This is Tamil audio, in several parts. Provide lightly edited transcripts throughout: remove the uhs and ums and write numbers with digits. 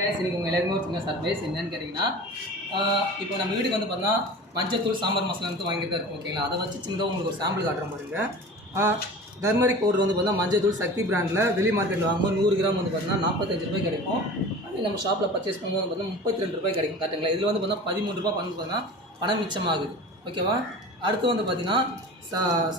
கேஸ் இன்றைக்கி உங்கள் எல்லாருமே ஒரு சின்ன சர்ப்ரைஸ் என்னன்னு கேட்டிங்கன்னா, இப்போ நம்ம வீட்டுக்கு வந்து பார்த்தீங்கன்னா மஞ்சத்தூள் சாம்பார் மசாலா வந்து வாங்கிட்டு தான் இருக்கும். ஓகேங்களா, அதை வச்சு சின்னதாக உங்களுக்கு ஒரு சாம்பிள் காட்டுற பாருங்க. டர்மரிக் பவுடர் வந்து பார்த்தீங்கன்னா மஞ்சத்தூள் சக்தி பிராண்டில் வெளி மார்க்கெட்டில் வாங்கும்போது 100 கிராம் வந்து பார்த்தீங்கன்னா 45 ரூபாய் கிடைக்கும். அதே நம்ம ஷாப்பில் பர்ச்சேஸ் பண்ணும்போது பார்த்தீங்கன்னா 32 ரூபாய் கிடைக்கும். கரெக்டுங்களா, இதில் வந்து பார்த்தீங்கன்னா 13 ரூபாய் வந்து பார்த்தீங்கன்னா பணம் மிச்சமாகுது. ஓகேவா. அடுத்து வந்து பார்த்தீங்கன்னா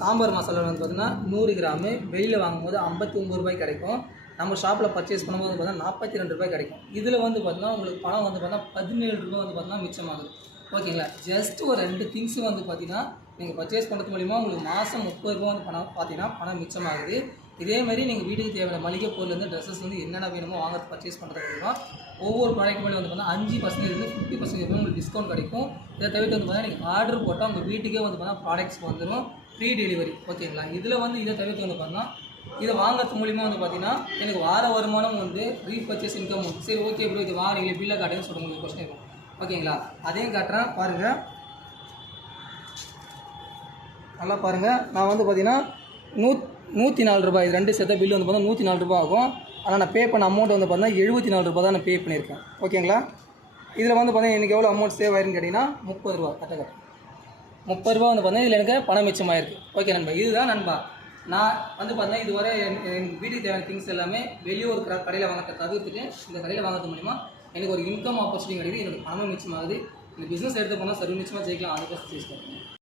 சாம்பார் மசாலா வந்து பார்த்தீங்கன்னா 100 கிராமு வெளியில் வாங்கும்போது 59 ரூபாய் கிடைக்கும். நம்ம ஷாப்பில் பர்ச்சேஸ் பண்ணும்போது பார்த்தீங்கன்னா 42 ரூபாய் கிடைக்கும். இதில் வந்து பார்த்தீங்கன்னா உங்களுக்கு பணம் வந்து பார்த்தீங்கன்னா 17 ரூபாய் வந்து பார்த்தீங்கன்னா மிச்சமாகுது. ஓகேங்களா, ஜஸ்ட் ஒரு 2 திங்ஸ் வந்து பார்த்தீங்கன்னா நீங்கள் பர்ச்சேஸ் பண்ணுறது மூலிமா உங்களுக்கு மாதம் 30 ரூபா வந்து பணம் மிச்சமாகுது. இதேமாதிரி நீங்கள் வீட்டுக்கு தேவையான மளிகை பொருள் ட்ரெஸ்ஸஸ் வந்து என்னென்ன வேணுமோ வாங்குறது பர்ச்சேஸ் பண்ணுறது மூலிமா ஒவ்வொரு ப்ராடக்ட் மேலே வந்து பார்த்தீங்கன்னா 5% 50% உங்களுக்கு டிஸ்கவுண்ட் கிடைக்கும். இதை தவிர்த்து வந்து பார்த்தீங்கன்னா நீங்கள் ஆர்டர் போட்டால் உங்கள் வீட்டுக்கே வந்து பார்த்தீங்கன்னா ப்ராடக்ட்ஸ் வந்துடும், ஃப்ரீ டெலிவரி. ஓகேங்களா, இதில் வந்து இதை தவிர்த்து வந்து பார்த்தீங்கன்னா இதை வாங்குறது மூலிமா வந்து பார்த்தீங்கன்னா எனக்கு வார வருமானம் வந்து ரீபர்ச்சேஸ் இன்கம் உண்டு. சரி, ஓகே ப்ரோ, இது வார இல்லை பில்லை காட்டுன்னு சொல்ல உங்களுக்கு கொஸ்டின் இருக்கும். ஓகேங்களா, அதையும் காட்டுறேன் பாருங்கள், நல்லா பாருங்கள். நான் வந்து பார்த்தீங்கன்னா 104 ரூபாய், இது 2 சேர்த்த பில்லு வந்து பார்த்தீங்கன்னா 104 ரூபா ஆகும். ஆனால் நான் பே பண்ண அமௌண்ட் வந்து பார்த்தீங்கன்னா 74 ரூபா தான் நான் பே பண்ணியிருக்கேன். ஓகேங்களா, இதில் வந்து பார்த்தீங்கன்னா எனக்கு எவ்வளோ அமௌண்ட் சேவ் ஆயிருன்னு கேட்டிங்கன்னா 30 ரூபா. கரெக்டாக 30 ரூபா வந்து பார்த்தீங்கன்னா இதில் எனக்கு பணம் மிச்சமாயிருக்கு. ஓகே நண்பா, இதுதான் நண்பா நான் வந்து பார்த்தீங்கன்னா இதுவரை என் வீட்டுக்கு தேவையான திங்ஸ் எல்லாமே வெளியூர் கடையில் வாங்கிறத தவிர்த்துட்டு இந்த கடையில் வாங்குறது மூலிமா எனக்கு ஒரு இன்கம் ஆப்பர்ச்சுனிட்டி கிடைக்குது, எனக்கு பணம் மிச்சமாகுது. இந்த பிஸ்னஸ் எடுத்து போனால் சர்வ நிச்சயமாக ஜெயிக்கலாம். அதுக்கு சேஸ் பண்ணுறேன்.